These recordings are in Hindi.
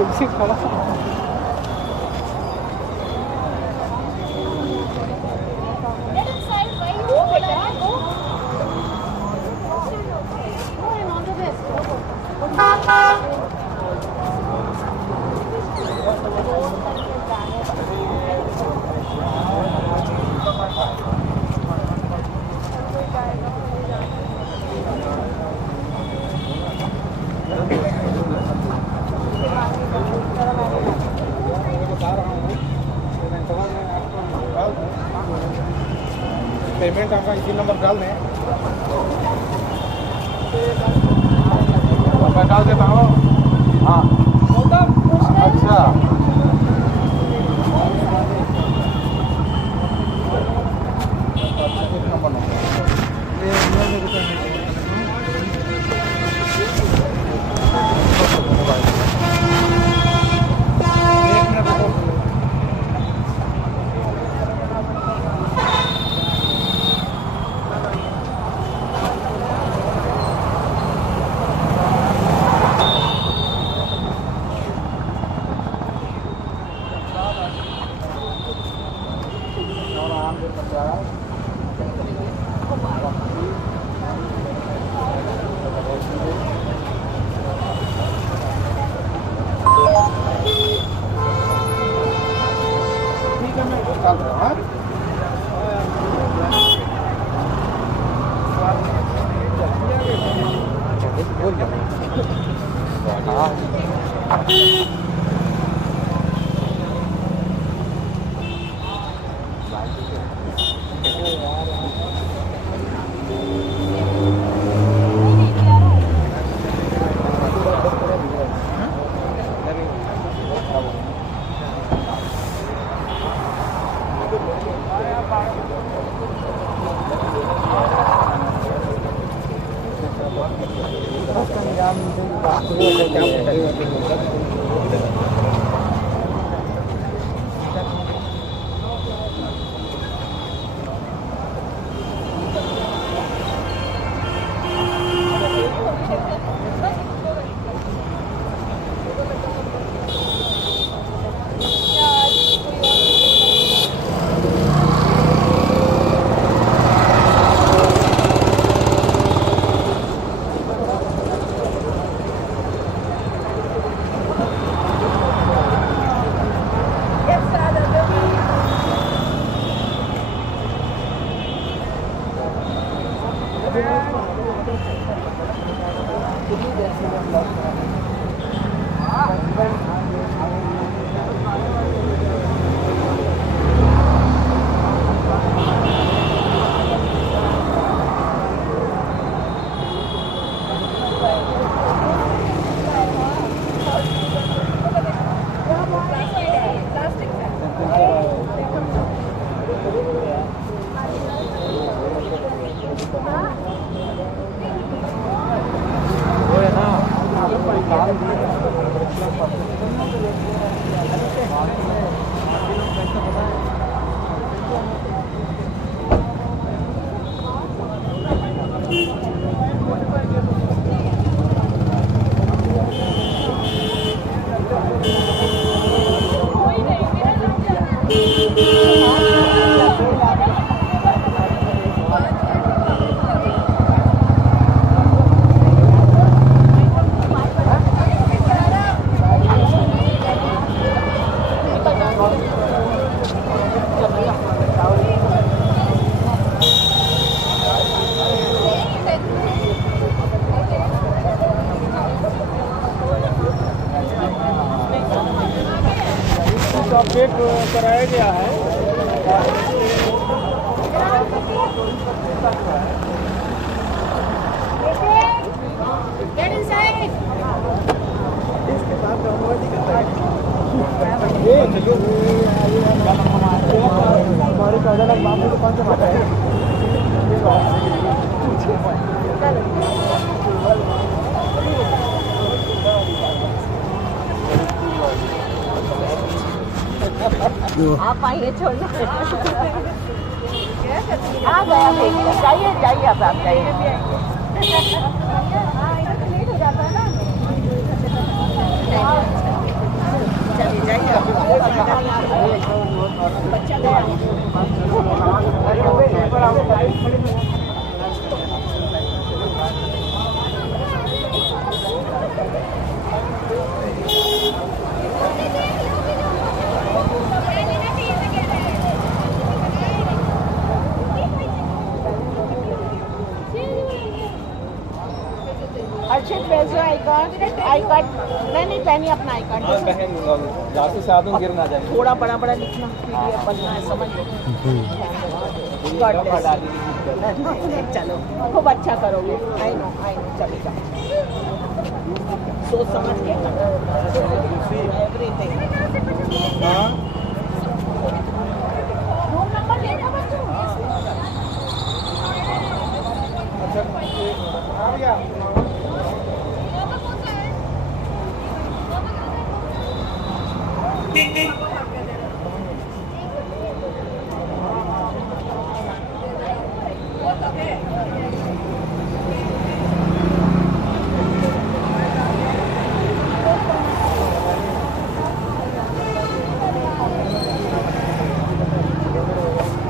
तुमसे खड़ा पेमेंट आपका इसी नंबर डाल दें। मैं डाल देता हूँ। हाँ अच्छा अपडेट कराया गया है। आप आइए छोड़ना आ गया भैया जाइए जाइए आप जाइए लेट हो जाता है ना आई कार्ड मैं नहीं पहनी अपना आई कार्ड हाँ पहन लूंगा वो, जाते से आदम गिर ना जाए। थोड़ा बड़ा बड़ा लिखना PDF बनना है समझ लो God bless। चलो खूब अच्छा करोगे आई नो चलेगा सोच समझ के एवरीथिंग हाँ रूम नंबर ले लो बच्चों अच्छा आ गया।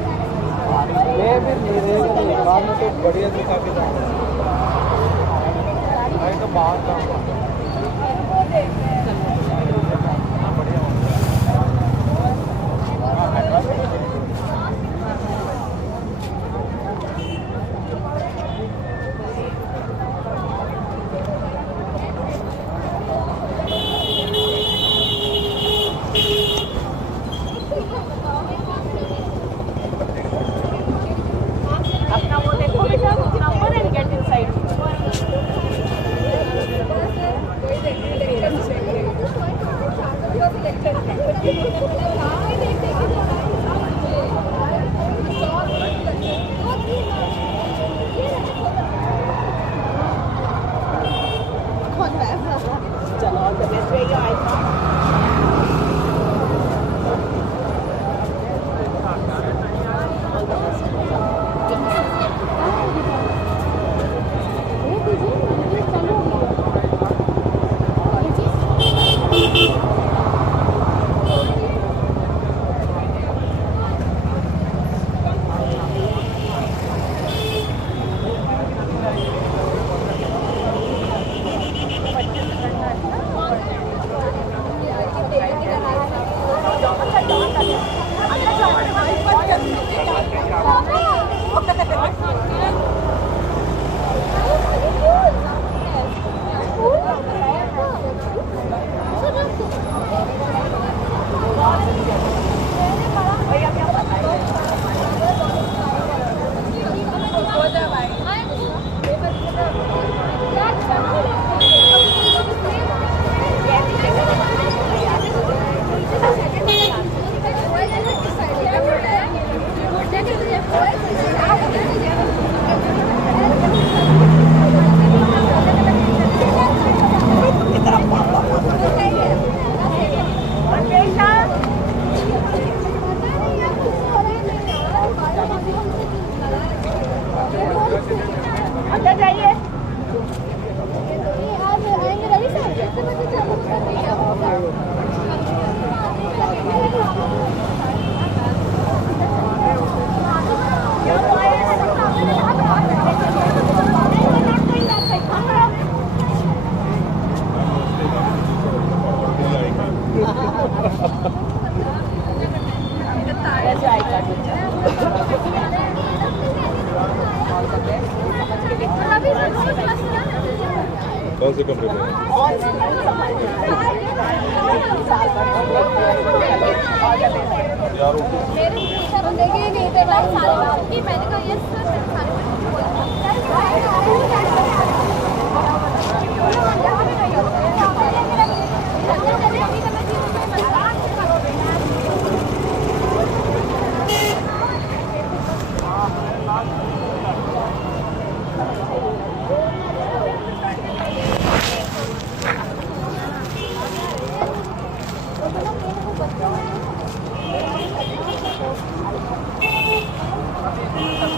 ये भी मेरे काम में तो बढ़िया दिखा के जाऊँ तो बाहर जाऊँगा अपना वो देखो बेटा नंबर एंड गेट इनसाइड चलो ऑल द बेस्ट वे आई अंदर जाइए कौन से कमरे में यार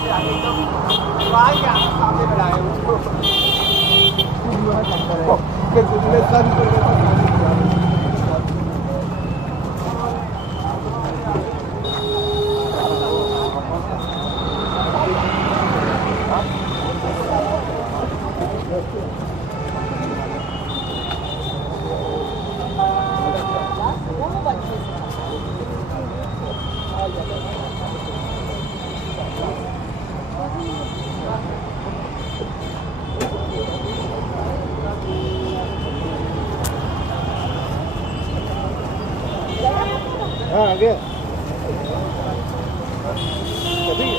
Thank you. हाँ आ गया अभी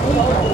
अरे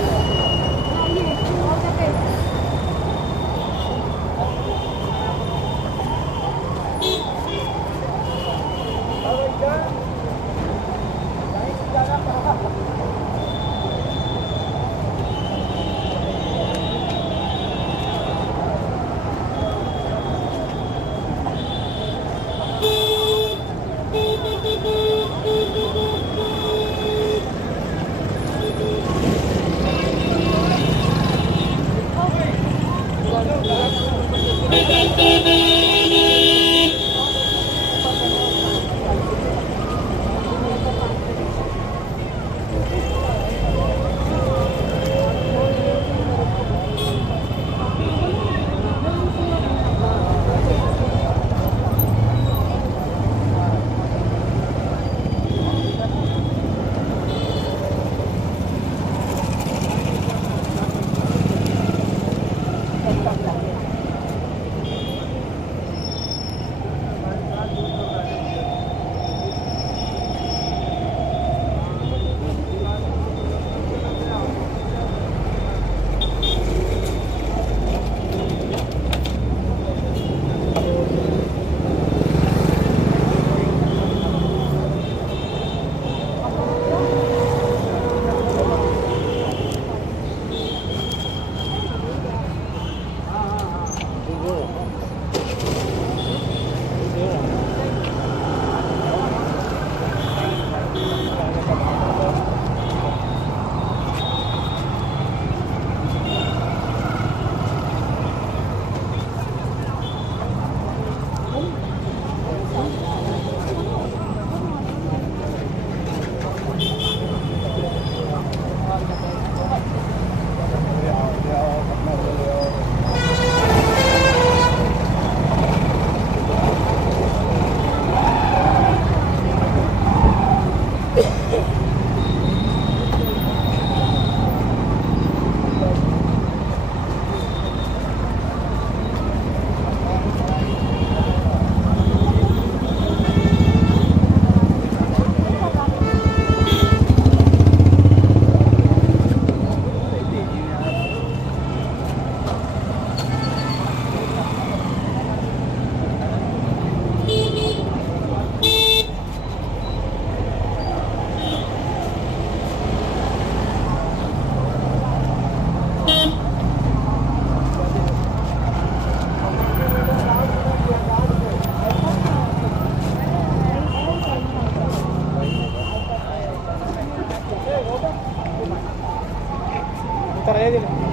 कराया दिले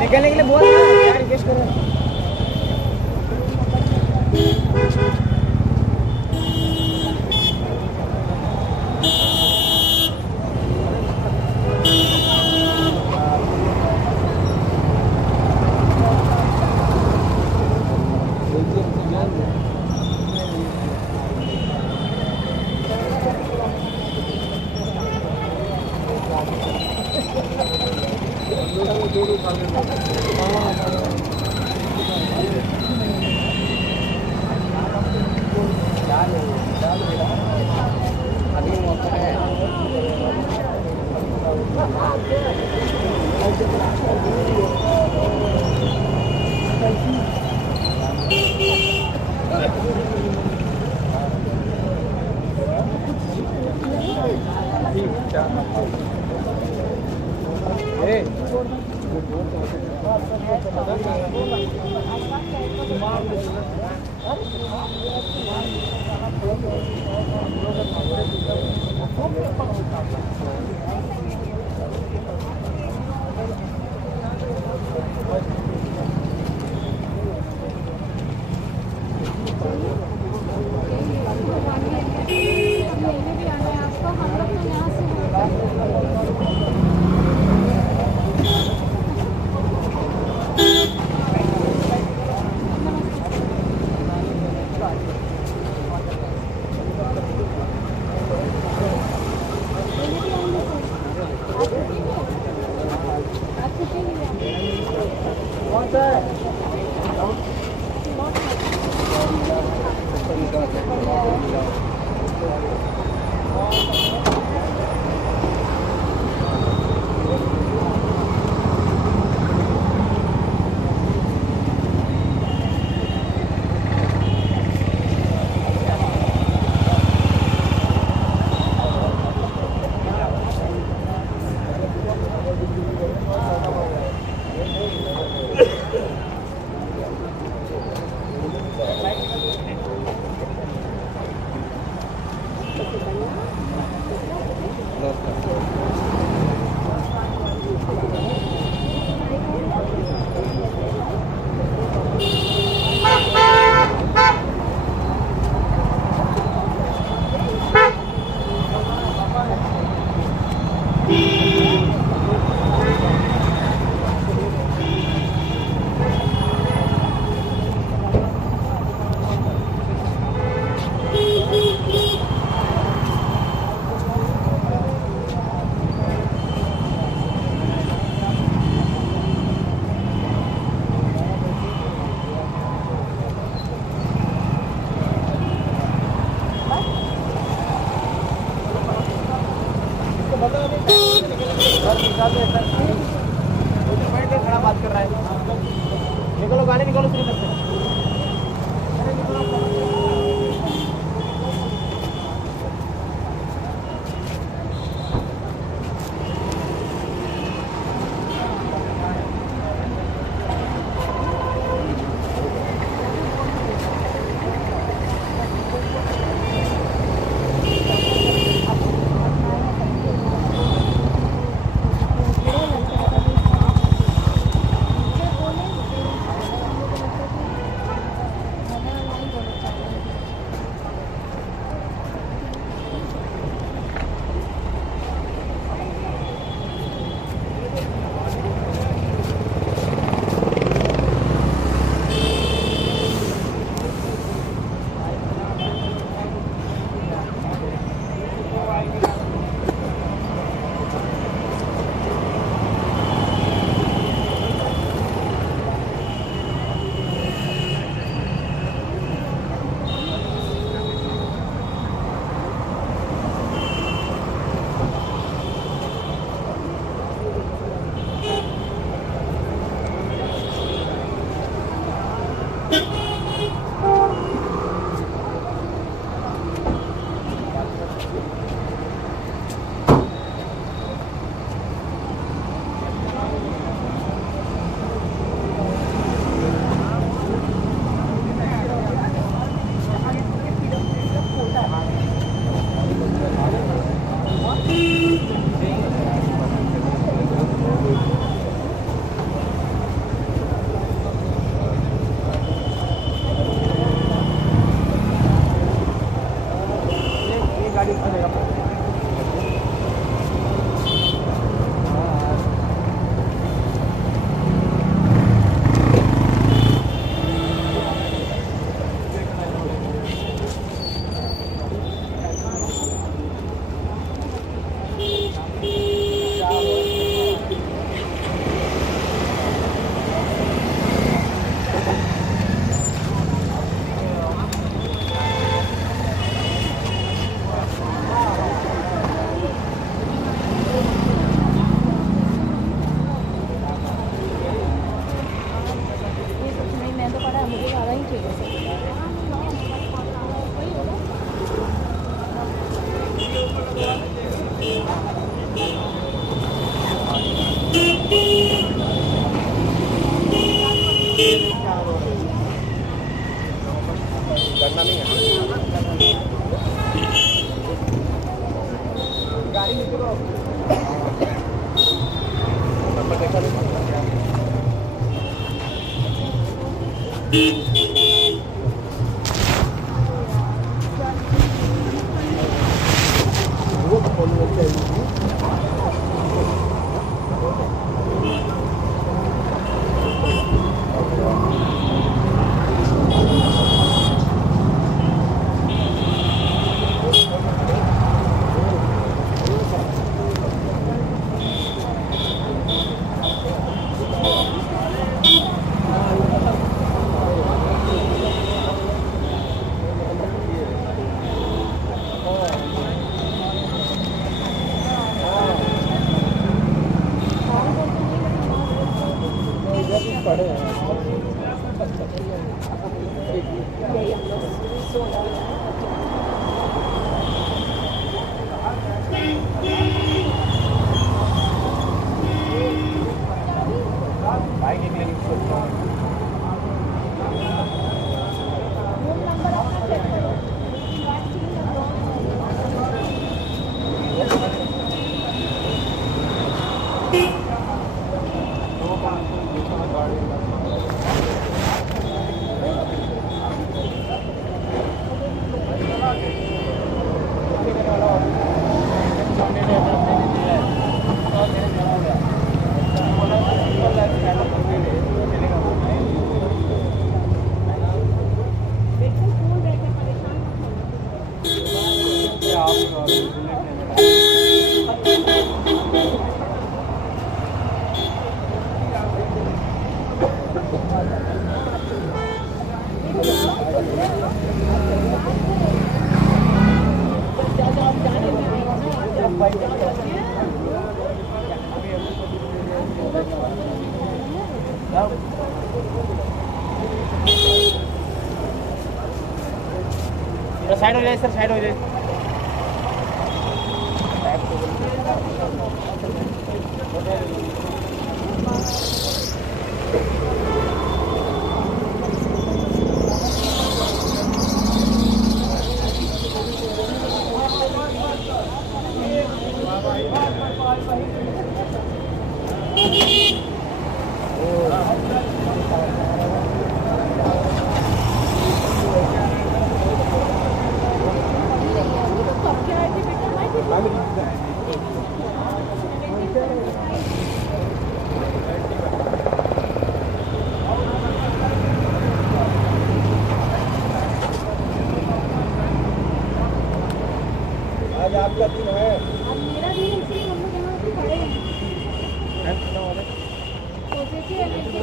निकलने के लिए बोल ना क्या रिक्वेस्ट कर रहे हैं खड़ा बात कर रहा है निकलो गाड़ी निकलो श्रीनगर से साइड हो जाए सर, साइड हो जाए। आज आपका दिन है। अब मेरा दिन इसलिए हम लोग यहाँ पे खड़े हैं। सोचे थे लड़के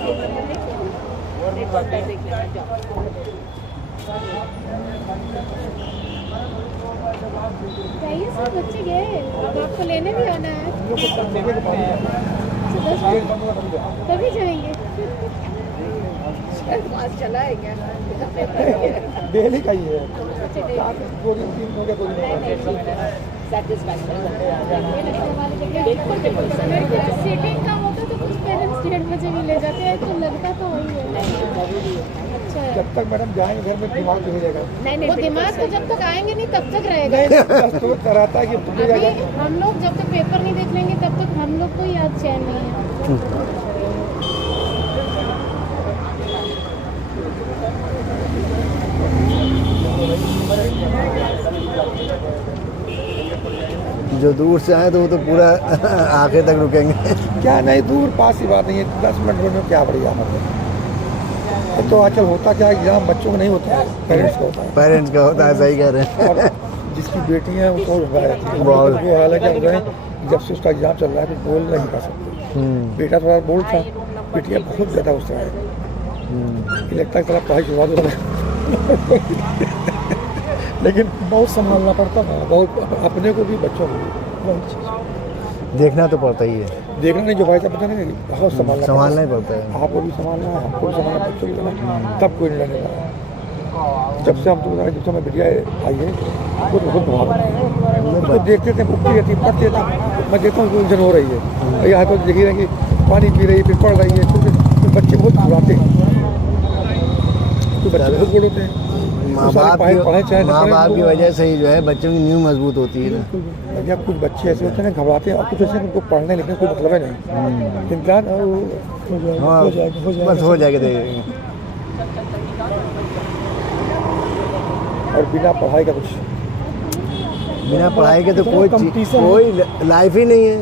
चाहिए सर, बच्चे गए, अब आपको लेने भी आना है। तभी जाएंगे। चला है क्या? डेली का ही है। सीटिंग का होता तो कुछ पेरेंट्स 1:30 बजे भी ले जाते हैं, तो लगता तो वही है। अच्छा है। जब तक मैडम जाएंगे घर में दिमाग नहीं रहेगा। नहीं, वो दिमाग तो जब तक आएंगे नहीं तब तक रहेगा। तो रहता है कि अभी हम लोग जब तक पेपर नहीं देख लेंगे तब तक हम लोग को याद चैन नहीं है। जो दूर से आए तो वो तो पूरा आखिर तक रुकेंगे। क्या नहीं, दूर पास की बात नहीं है, 10 मिनट में क्या बढ़िया मतलब। तो आजकल होता क्या है, एग्जाम बच्चों को नहीं होता है, पेरेंट्स का होता है। पेरेंट्स का होता है, सही कह रहे हैं। और जिसकी बेटी है उसको वो हालांकि अब गए, जब से उसका एग्जाम चल रहा है तो बोल नहीं कर सकते। बेटा थोड़ा बोल था, बेटियाँ बहुत ज़्यादा उस तरह है, लगता है थोड़ा पढ़ाई शुरुआत हो लेकिन बहुत संभालना पड़ता है, बहुत अपने को भी बच्चों को भी। देखना तो पड़ता ही है, देखना नहीं, जो भाई साहब पता नहीं बहुत संभालना ही पड़ता है। आपको भी संभालना है, हमको भी संभालना, बच्चों को भी, तब कोई नहीं लगेगा। जब से हम तो जब से मैं बिटिया आई है वो तो बहुत प्रभावित तो देखते थे, उठती रहती, पढ़ती थी, मैं देखता हूँ उलझन हो रही है, यहाँ तो देखी रही कि पानी पी रही है, फिर पढ़ रही है, फिर बच्चे बहुत घबराते हैं, तो बच्चे बहुत बड़े होते हैं। माँ बाप की वजह से ही जो है बच्चों की नींव मजबूत होती है ना। भैया कुछ बच्चे ऐसे होते हैं ना, घबराते हैं, और कुछ ऐसे उनको पढ़ने लिखने कोई मतलब है नहीं, इम्तिहान बस हो जाएगा, देखेंगे। और बिना पढ़ाई का कुछ बिना पढ़ाई के तो कोई लाइफ ही नहीं है।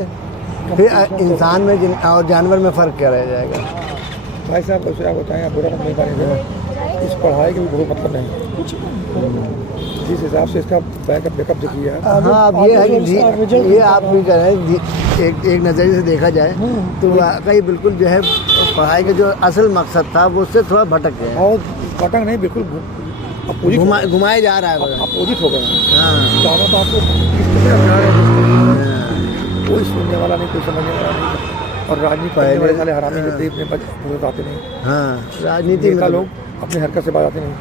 फिर इंसान में और जानवर में फ़र्क क्या रह जाएगा? भाई साहब वैसे आप बताएं, आप बुरा मत नहीं मानेंगे, इस पढ़ाई का भी कोई मतलब नहीं है कुछ। जिस हिसाब से इसका बैकअप देखिए आप। हाँ, अब ये है कि ये आप भी कह रहे हैं, एक नज़रिए से देखा जाए तो वाकई बिल्कुल जो है पढ़ाई का जो असल मकसद था वो उससे थोड़ा भटक गया। और भटक नहीं, बिल्कुल घुमाया जा रहा है, अपोजिट हो गया। हाँ, तो आपको किस तरह अपना रहे हैं, कोई सुनने वाला नहीं, कोई समझने वाला नहीं। और राजनीति करने वाले साले हरामी होते अपने बताते नहीं। हाँ, राजनीति में लोग अपनी हरकत से बात आते नहीं,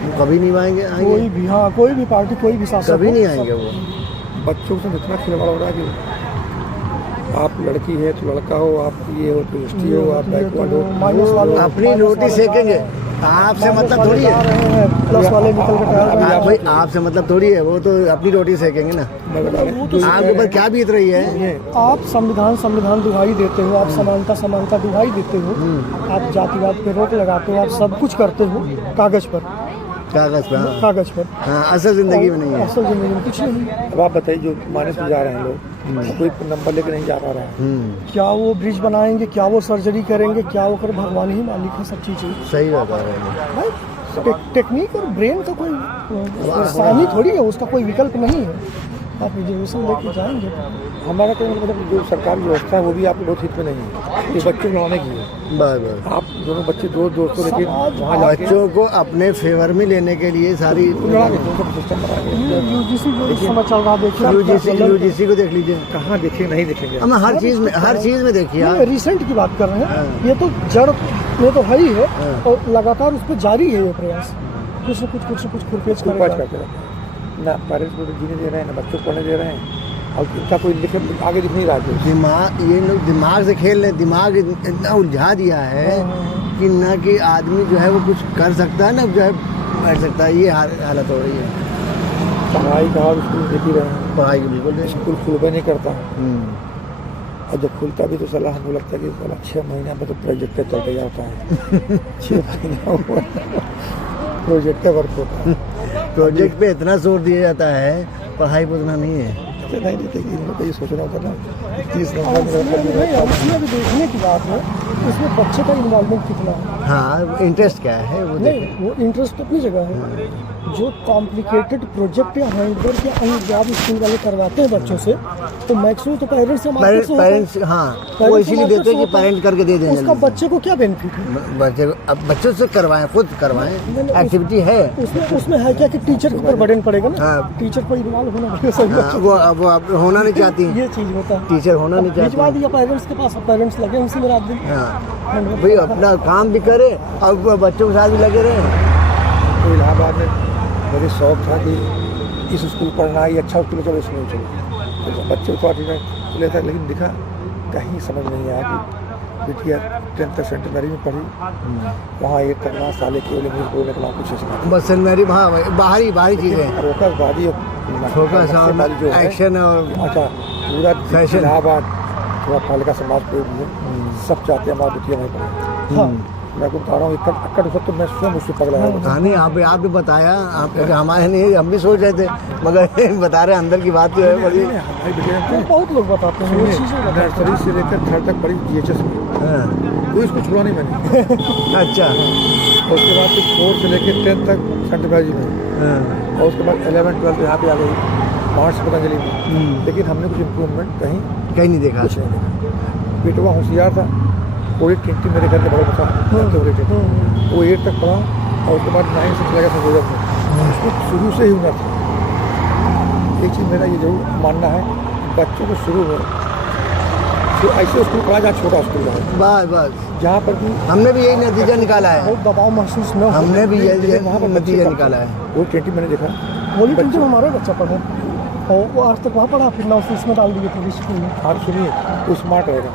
वो कभी नहीं आएंगे। कोई भी, हाँ, कोई भी पार्टी, कोई भी शासक कभी नहीं आएंगे वो। बच्चों से इतना खिलवाड़ हो रहा है कि आप लड़की है तो लड़का हो, आप ये हो तो एसटी हो, आप बैकवर्ड हो, अपनी रोटी सेकेंगे। आपसे मतलब थोड़ी है, प्लस वाले निकल के भाई आपसे मतलब थोड़ी है, वो तो अपनी रोटी सेकेंगे ना। आपके ऊपर क्या बीत रही है? आप संविधान दुहाई देते हो, आप समानता दुहाई देते हो, आप जातिवाद पे रोक लगाते हो, आप सब कुछ करते हो कागज पर। हाँ, असल जिंदगी में नहीं है। असल जिंदगी में कुछ नहीं। अब आप बताइए, जो माने से जा रहे हैं लोग, कोई नंबर लेके नहीं जा पा रहे हैं। क्या वो ब्रिज बनाएंगे, क्या वो सर्जरी करेंगे, क्या वो कर, भगवान ही मालिक है सब चीज़ें। सही बता रहे हैं। टेक्निक और ब्रेन का कोई आसानी थोड़ी है, उसका कोई विकल्प नहीं है। आप रिजर्वेशन लेके जाएंगे। हमारा कोई मतलब जो सरकारी व्यवस्था है वो भी आपके बहुत हित में नहीं है, ये बच्चों को लड़ाने की है। बस आप दोनों बच्चे दोस्तों लेके वहाँ बच्चों को अपने फेवर में लेने के लिए सारी सिस्टम बना के यूजीसी समय चल रहा, देखिए यूजीसी को देख लीजिए, कहाँ देखे नहीं देखेंगे। हम हर चीज़ में देखिए। रिसेंट की बात कर रहे हैं, ये तो जड़ में तो है ही है, और लगातार उस पर जारी है ये प्रयास, कुछ न कुछ खुरपेच करते रहते हैं। ना पेरेंट्स को जीने दे रहे हैं, ना बच्चों को पढ़ने दे रहे हैं, और इनका कोई आगे दिख नहीं रहा है। दिमाग, ये लोग दिमाग से खेल रहे, दिमाग इतना उलझा दिया है कि ना कि आदमी जो है वो कुछ कर सकता है, ना जो है बैठ सकता है। ये हालत हो रही है। पढ़ाई का और स्कूल देख ही रहे हैं, पढ़ाई के बिल्कुल स्कूल खुलबे नहीं करता, और जब खुलता भी तो सलाह हमको लगता है कि साला 6 महीना में तो प्रोजेक्टर चलते जाता है। 6 महीना प्रोजेक्टर वर्क होता है। प्रोजेक्ट पे इतना जोर दिया जाता है, पढ़ाई पर उतना नहीं है। नहीं देते कि इनको ये सोचना होता ना 30 उसमें भी देखने की बात है, इसमें बच्चे का इन्वॉल्वमेंट कितना है। हाँ, इंटरेस्ट क्या है वो नहीं, वो इंटरेस्ट अपनी जगह है। जो कॉम्प्लिकेटेड प्रोजेक्ट या हैंडवर्क या अन्य जॉब स्कूल वाले करवाते हैं बच्चों से, तो मैक्सिमम तो पेरेंट्स वो इसीलिए देते हैं कि पेरेंट करके दे देंगे। उसका बच्चे को क्या बेनिफिट है? बच्चे को अब बच्चों से करवाएं, खुद करवाएं, एक्टिविटी है उसमें है क्या कि टीचर के ऊपर बर्डन पड़ेगा ना। हाँ। टीचर को इन्वॉल्व होना पड़ेगा। वो होना नहीं चाहती, ये चीज होता है। टीचर होना नहीं चाहती, भिजवा दिया पेरेंट्स के पास, पेरेंट्स लगे उसी में रात दिन। हाँ भाई, अपना काम भी करे और बच्चों के साथ भी लगे रहे। तो इलाहाबाद में मेरे शौक था कि इस स्कूल पढ़ना है, अच्छा स्कूल चलो, इसमें चलो, तो बच्चे को थोड़ा लेता, लेकिन दिखा कहीं समझ नहीं आया कि बिटिया 10th तक सेंट मैरी में पढ़ी, वहाँ एक करना साले केवल इंग्लिश बोलने का कुछ ऐसा बस सेंट मैरी, हाँ बाहरी चीज़ें, फोकस और एक्शन और अच्छा पूरा फैशन। इलाहाबाद थोड़ा पालिका समाज को सब चाहते हैं हमारी बिटिया नहीं पढ़े। हाँ, मैं को बता रहा हूँ, अक्कड़ तो मैं स्वयं उससे पगला है। कहानी आप भी बताया, आप हमारे नहीं, हम भी सोच रहे थे, मगर बता रहे अंदर की बात जो है बड़ी। बहुत लोग बताते हैं, नर्सरी से लेकर 3rd तक पढ़ी GHS में, कोई इसको छुड़ा नहीं मैंने। अच्छा, और उसके बाद फिर 4 से लेकर 10th तक सेंट मैरी में, और उसके बाद 11th 12th यहाँ पे आ गई महर्षि पतंजलि में। लेकिन हमने कुछ इम्प्रूवमेंट कहीं नहीं देखा, कुछ नहीं देखा। बेटवा होशियार था, पूरी टिंटी मेरे घर के बगल में था, वो 8 तक पढ़ा, और उसके बाद 9 से चला गया संशोधन में। उसको शुरू से ही हुनर था। एक चीज़ मेरा ये जरूर मानना है, बच्चों को शुरू में तो ऐसे स्कूल पढ़ा जहाँ छोटा स्कूल है, बस जहाँ पर भी हमने भी यही नतीजा निकाला है, दबाव महसूस न हो, हमने भी यही वहाँ पर नतीजा निकाला है। वो टिंटी मैंने देखा, वही टिंटी हमारा बच्चा पढ़ा, और वो आज तक वहाँ पढ़ा, फिर 9 से इसमें डाल दिए थे स्कूल में। आप सुनिए, वो स्मार्ट रहेगा।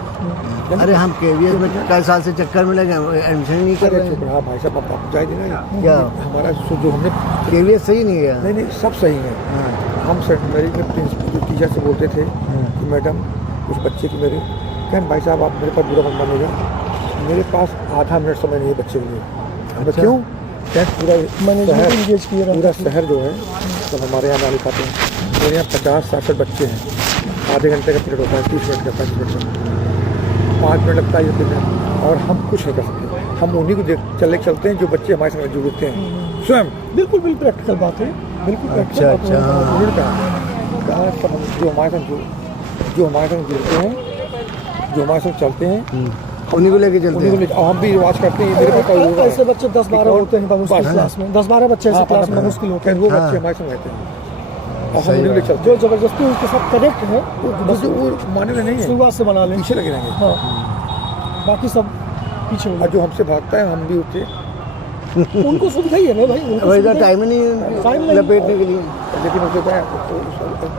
अरे हम KVS में कई साल से चक्कर में लगे, एडमिशन नहीं कर रहे। हाँ भाई साहब, आप जाए देना क्या हमारा जो हमने KVS सही नहीं है। नहीं सब सही है। हम सेंट मैरी के प्रिंसिपल टीचर से बोलते थे कि मैडम उस बच्चे की मेरे कहन, भाई साहब आप मेरे पास बुरा मत मानिएगा, मेरे पास आधा मिनट समय नहीं है बच्चे के लिए। क्यों? टेंट पूरा मैनेजमेंट शहर इंगेज किए पूरा रहते हैं। शहर जो है सब हमारे यहाँ नाली खाते हैं। मेरे यहाँ 50-60 बच्चे हैं, आधे घंटे का पीरियड होता है, 30 मिनट का 35 मिनट का, 5 मिनट लगता है ये दिन, और हम कुछ नहीं कर सकते। हम उन्हीं को देख चलते हैं जो बच्चे हमारे साथ जुड़ते हैं स्वयं। बिल्कुल बिल्कुल प्रैक्टिकल बात है, बिल्कुल प्रैक्टिकल बात है। उन्होंने कहा सब जो हमारे साथ जुड़ते हैं, जो हमारे साथ चलते हैं, उन्हीं को लेके चलते उन्हीं को हैं। ले- हम भी वाच करते हैं। मेरे पास ऐसे बच्चे 10-12 होते हैं बाबू की क्लास में, 10-12 बच्चे ऐसे क्लास में मुश्किल होते हैं। वो बच्चे हमारे साथ रहते हैं और हम उन्हीं को ले चलते जो जबरदस्ती उनके साथ कनेक्ट है हैं। वो माने नहीं है, शुरुआत से बना लें। पीछे लगे रहेंगे। हाँ, बाकी सब पीछे हो और जो हमसे भागता है हम भी उठते, उनको सुविधा ही है ना भाई, उनको वही सुविधा ही- टाइम ही नहीं टाइम नहीं। लपेटने के लिए। लेकिन उसको क्या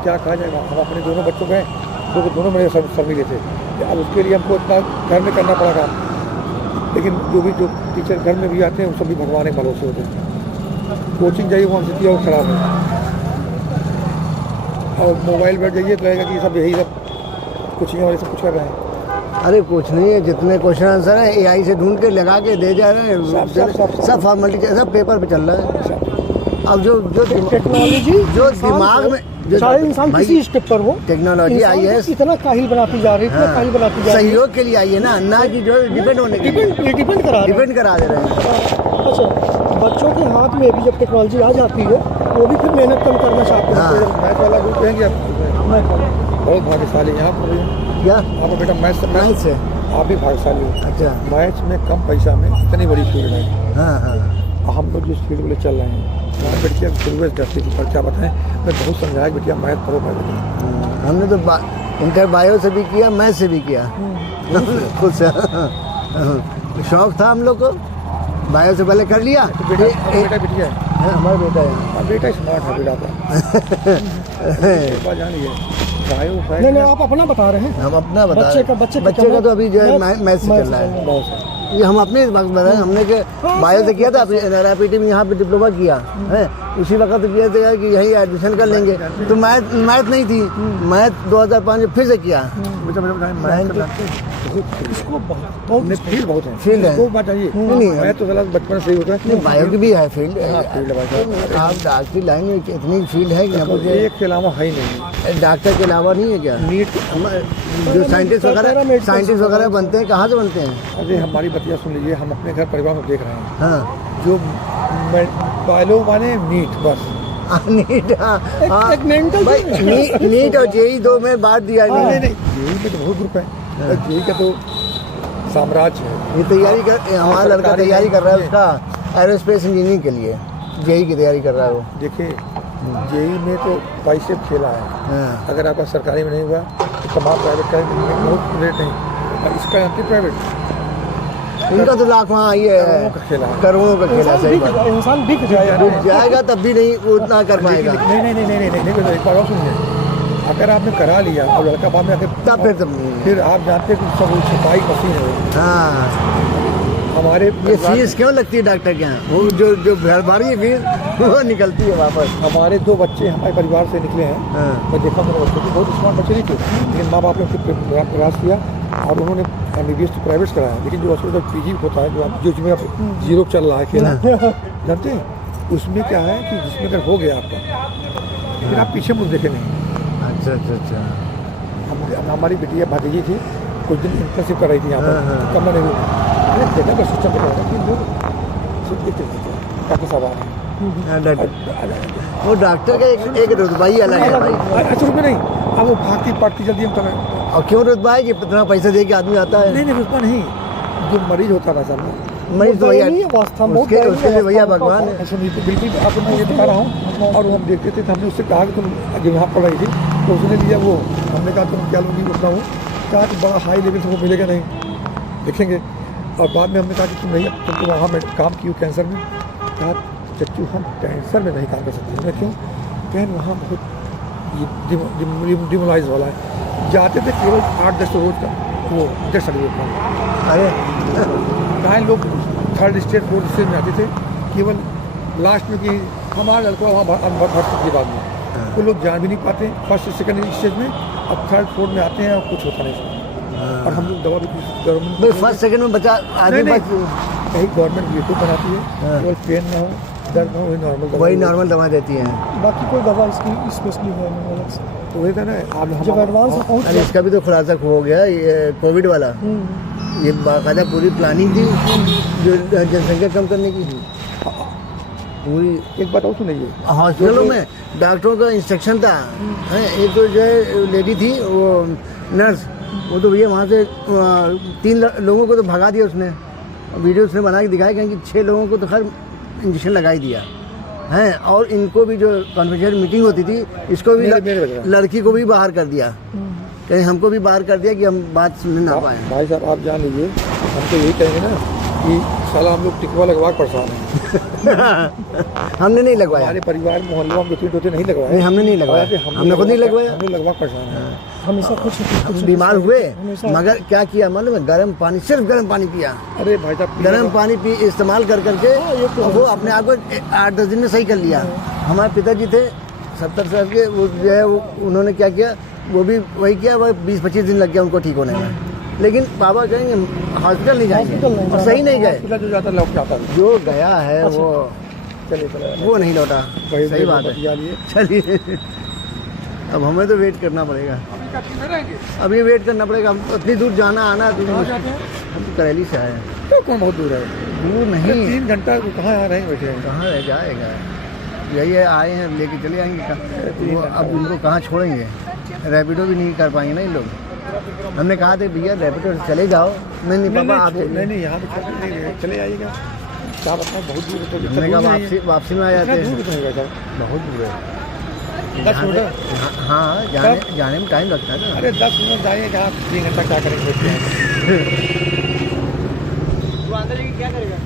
क्या कहा जाएगा। हम अपने दोनों बच्चों को दोनों मेरे शर्मीले थे, अब उसके लिए हमको इतना घर में करना पड़ा काम। लेकिन जो टीचर घर में भी आते हैं वो सभी भगवान के भरोसे होते हैं। कोचिंग जाइए वहाँ स्थिति और खराब है, और मोबाइल बैठ जाइए तो लगेगा कि सब यही सब कोचिंग वाले सब कुछ कर रहे हैं। अरे कुछ नहीं है, जितने क्वेश्चन आंसर है AI से ढूंढ के लगा के दे जा रहे हैं। सब फॉर्मेलिटी सब पेपर पे चल रहा है। अब जो टेक्नोलॉजी जो दिमाग में चाहे इंसान भाई, किसी स्टेप पर हो, टेक्नोलॉजी इंसान आई है, को इतना काहिल बनाती जा रही है, इतना काहिल बनाती जा रही है। सहयोग के लिए आई है ना कि जो डिपेंड होने के लिए डिपेंड करा रहा है। डिपेंड करा दे रहे हैं। अच्छा, बच्चों के हाथ में भी जब टेक्नोलॉजी आ जाती है वो भी फिर मेहनत कम करना चाहते हैं। हाँ। मैथ वाला ग्रुप कहेंगे आप मैं बहुत भाग्यशाली हैं आप। क्या आपका बेटा मैथ मैथ से? आप भी भाग्यशाली हो। अच्छा। मैथ में कम पैसा में इतनी बड़ी फील्ड है। हाँ हाँ हम लोग जिस फील्ड में चल रहे हैं वहाँ बेटिया शुरू से डरती थी, पर क्या बताएं, मैं बहुत समझाया कि बेटिया मैथ पढ़ो मैथ। हमने तो इंटर बायो से भी किया, मैथ से भी किया। खुद से शौक था हम लोग को, बायो से पहले कर लिया। बेटा बिटिया है, हमारा बेटा है। बेटा स्मार्ट है बेटा का। जान लिए बायो नहीं नहीं, आप अपना बता रहे हैं। हम अपना बता बच्चे का तो अभी जो है मैथ से चल रहा है। ये हम अपने वक्त बताएं, हमने के बायो से किया था, RIPT में यहाँ पे डिप्लोमा किया है। उसी वक्त किया था कि यहीं एडमिशन कर लेंगे, तो मैथ नहीं थी। मैथ 2005 में फिर से किया। इसको बहुत फील्ड बहुत है, फील्ड है। वो बात चाहिए। नहीं, मैं तो गलत बचपन से ही होता है। बायो की भी है फील्ड। फील्ड है। आप डॉक्टरी लाइन में इतनी फील्ड है कि तो एक के अलावा है ही नहीं। डॉक्टर के अलावा नहीं है क्या? नीट जो साइंटिस्ट वगैरह बनते हैं, कहाँ से बनते हैं? अरे हमारी बतिया सुन लीजिए, हम अपने घर परिवार में देख रहे हैं हाँ जो बायो माने नीट बस। नीट। एक मेंटल नीट और JEE 2 में बांट दिया नहीं इन्होंने। नहीं, जेई में तो बहुत ग्रुप है। जेई का तो साम्राज्य है। ये तैयारी कर, हमारा लड़का तैयारी कर रहा है उसका एरोस्पेस इंजीनियरिंग के लिए, JEE की तैयारी कर रहा है वो। देखिए जेई में तो पैसे खेला है। हाँ। अगर आपका सरकारी में नहीं हुआ तो तमाम प्राइवेट करेंगे, बहुत रेट नहीं। और इसका जानते प्राइवेट इनका तो लाख वहाँ ये करोड़ों का खेला है। करोड़ों का खेला। सही बात। इंसान बिक जाएगा। डूब जाएगा तब भी नहीं उतना कर पाएगा। नहीं नहीं नहीं नहीं नहीं नहीं, एक बार और सुनिए। अगर आपने करा लिया और लड़का बाद में आके फिर आप जानते हैं कि सब छुपाई मशीन है वो। हाँ, हमारे ये फीस क्यों लगती है डॉक्टर के यहाँ? वो जो घर बारी है फीस वो निकलती है वापस। हमारे 2 बच्चे हमारे परिवार से निकले हैं। हाँ। मैं देखा मेरे बच्चों की बहुत स्मार्ट बच्चे नहीं थे, लेकिन माँ बाप ने उनसे प्रयास किया और उन्होंने MBBS तो प्राइवेट कराया। लेकिन जो हॉस्पिटल PG होता है, जो जिसमें आप जीरो चल रहा है खेला, जानते हैं उसमें क्या है कि जिसमें अगर हो गया आपका फिर आप पीछे मुझ देखे नहीं। अच्छा। हमारी बिटिया भतीजी थी, कुछ दिन इंटर्नशिप कर रही थी यहाँ पर, कम नहीं हुई। मैंने देखा कि सिस्टम क्या है कि लोग काफ़ी सवाल है। वो डॉक्टर का एक रुतबा ही अलग है भाई। अच्छा रुपये नहीं, अब वो भागती पड़ती जल्दी हम करें। और क्यों रुतबा है कि इतना पैसा दे के आदमी आता है? नहीं नहीं रुपया नहीं, जो मरीज होता था सामने मरीज तो भैया अवस्था उसके लिए भैया भगवान है। ऐसे नहीं तो बिल्कुल आपको मैं ये बता रहा हूँ। और हम देखते थे तो हमने उससे कहा कि तुम जब यहाँ पढ़ रही थी तो उसने लिया वो, हमने कहा तुम क्या लोगी उतना हो, कहा कि बड़ा हाई लेवल से वो मिलेगा नहीं, देखेंगे। और बाद में हमने कहा कि तुम नहीं, तुम तो वहाँ में काम की हो कैंसर में। कहा चच्चू हम कैंसर में नहीं काम कर सकते। हमने क्यों? कहन वहाँ बहुत डिमोलाइज वाला है। जाते थे केवल 8-10 रोज का वो डेथ सर्टिफिकेट। अरे कहाँ लोग 3rd स्टेट 4th स्टेट में आते थे, केवल लास्ट में कि हमारा लड़का वहाँ भर सकती बाद में। वो लोग जान भी नहीं पाते 1st 2nd स्टेज में, अब 3rd 4th में आते हैं और कुछ होता नहीं। और हम लोग दवा भी गवर्नमेंट 1st 2nd में बचा आदमी नहीं, बच कहीं गवर्नमेंट यूट्यूब बनाती है, हाँ। केवल पेन ना हो, दर्द ना हो, वही नॉर्मल दवा वही होती है। नॉर्मल दवा देती हैं। बाकी कोई दवा इसकी स्पेशली है नहीं अलग से। तो वही था ना, आप जब एडवांस पहुंच अरे इसका भी तो खुलासा हो गया, ये कोविड वाला, ये बाकायदा पूरी प्लानिंग थी जो जनसंख्या कम करने की पूरी। एक बात और सुनिए, हॉस्पिटलों में डॉक्टरों का इंस्ट्रक्शन था, हैं, एक तो जो है लेडी थी वो नर्स, वो तो भैया वहाँ से 3 लोगों को तो भगा दिया उसने। वीडियो उसने बना के दिखाया कि 6 लोगों को तो खैर इंजेक्शन लगा ही दिया हैं। और इनको भी जो कॉन्फिडेंशियल मीटिंग होती थी, इसको भी मेरे लड़की को भी बाहर कर दिया, कहीं हमको भी बाहर कर दिया कि हम बात सुन ना पाए। भाई साहब आप जान लीजिए, हम तो यही कहेंगे ना कि साला हम लोग टिकवा लगवा कर परेशान हैं। हमने नहीं लगवाया, हमारे परिवार मोहल्लों में 2-3 नहीं लगवाए। नहीं हमने नहीं लगवाया, हमने खुद नहीं लगवाया। हमने लगवा परेशान है। हमेशा कुछ हम बीमार हुए मगर क्या किया मालूम है, गर्म पानी, सिर्फ गर्म पानी पिया, अरे भाई साहब गर्म पानी पी इस्तेमाल कर करके वो अपने आप को 8-10 दिन में सही कर लिया। हमारे पिताजी थे 70 साल के, वो जो है उन्होंने क्या किया, वो भी वही किया, वह 20-25 दिन लग गया उनको ठीक होने में। लेकिन पापा कहेंगे हॉस्पिटल नहीं जाएंगे, और सही नहीं गए। हॉस्पिटल जो जाता लौट के आता है। जो गया है वो चलिए वो नहीं लौटा। वही सही बात है। चलिए अब हमें तो वेट करना पड़ेगा, अभी वेट करना पड़ेगा। हम उतनी दूर जाना आना तो हम तो करेली से आए हैं। तो कौन बहुत दूर है, दूर नहीं, 3 घंटा कहाँ आ रहे हैं बैठे हैं। कहाँ रह जाएगा, यही है, आए हैं लेके चले आएंगे वो अब इनको कहाँ छोड़ेंगे, रैपिडो भी नहीं कर पाएंगे ना ये लोग। हमने कहा था भैया रैपिडो से चले जाओ, नहीं पापा आप नहीं यहाँ पे चले आइएगा। क्या बताएं, बहुत दूर है। हमने कहा वापसी में आ जाते हैं, दूर है भाई साहब, बहुत दूर है। 10 मिनट। हाँ जाने में टाइम लगता है ना। अरे 10 मिनट जाइए, कहाँ 3 घंटा क्या करेंगे बैठ के। अंदर क्या करेगा?